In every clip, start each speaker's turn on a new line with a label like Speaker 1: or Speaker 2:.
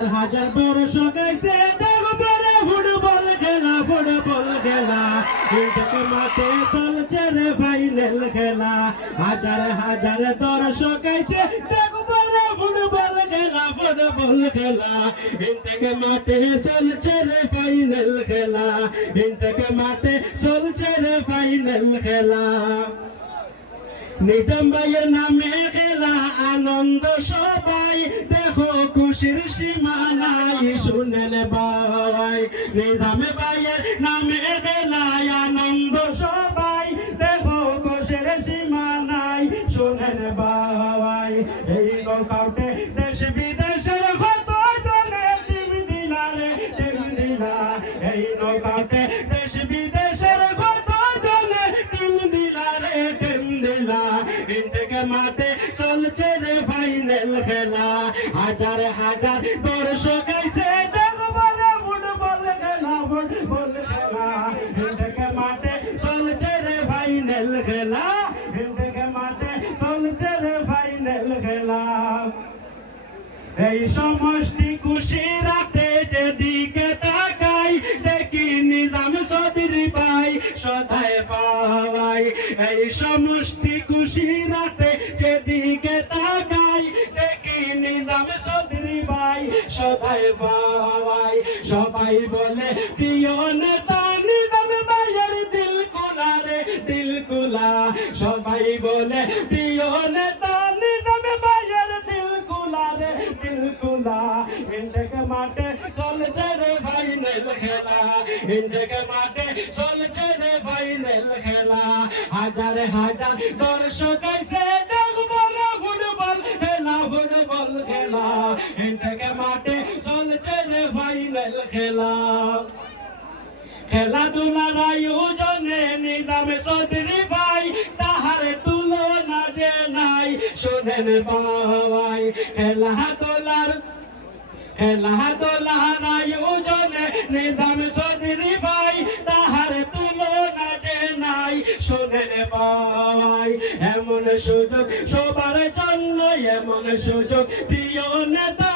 Speaker 1: হাজার বড় গাইছে দেখবারে ফুটবল খেলা ফুটবল খেলা। মাঠে চলছে রে ফাইনাল খেলা। হাজার হাজার দর্শক গাইছে দেখবারে ফুটবল খেলা ফুটবল খেলা। মাঠে চলছে রে ফাইনাল খেলা। মাঠে চলছে রে ফাইনাল খেলা। নিজাম ভাইয়ের নামে খেলা, আনন্দ সবাই। খুশির সীমা নাই শুনেন ভাই নিজামে ভাইয়ের নামে খেলা আনন্দ সবাই। দেখো খুশির সীমা নাই শুনেন ভাই। এই নৌকাউটে দেশ বিদেশের কত জনে টিম দিলা রে দিলা এই নৌকাউটে দেশ বিদেশের কত জনে টিম দিলা রে দিলা ইন্টেকে মাঠে চলছে এই সমষ্টি খুশি রাতে যেদিকে তাকাই, দেখি নিজাম সদির পাই, সদায় পাওয়াই। এই সমষ্টি খুশি রাতে সদির পাই সদায় সবাই বলে প্রিয় নেতা নিজাম ভাইয়ের দিল কোলা দিল কোলা সবাই বলে প্রিয় নেতা নিজাম ভাইয়ের দিল কোলা দিল কোলা ইন্ডিয়া মাঠে চলছে রে ফাইনাল খেলা ইন্ডিয়া মাঠে চলছে রে ফাইনাল খেলা। হাজার হাজার দর্শক আইছে ইন্ডিয়া মাঠে চলছে রে ফাইনাল খেলা। খেলাধুলার আয়োজনে নিজামে সদরি ভাই, তাহার তুলনা যে নাই, শোনেন বাবাই খেলাধুলার খেলাধুলার আয়োজনে নিজাম সদরি ভাই, তাহার তুলনা যে নাই, শোনেন বাবাই এমন সুযোগ সবার জন্য, এমন সুযোগ প্রিয় নেতা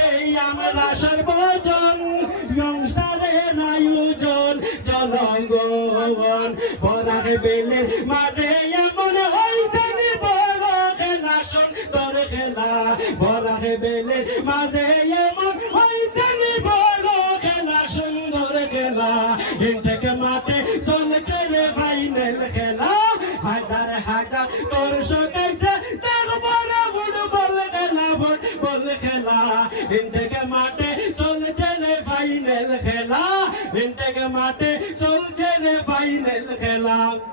Speaker 1: জনগণ পরাগ বেলের মাঝে এমন হয়েছে বড় খেলা সুন্দর খেলা। পরাগ বেলের মাঝে এমন হয়েছে বড় খেলা সুন্দর খেলা। ইন্টেকে মাঠে চলছে রে ফাইনাল খেলা। হাজার হাজার দর্শক আইছে দেখব রে ফুটবল খেলা ফুটবল খেলা। ইন্টেকে মাঠে ফাইনাল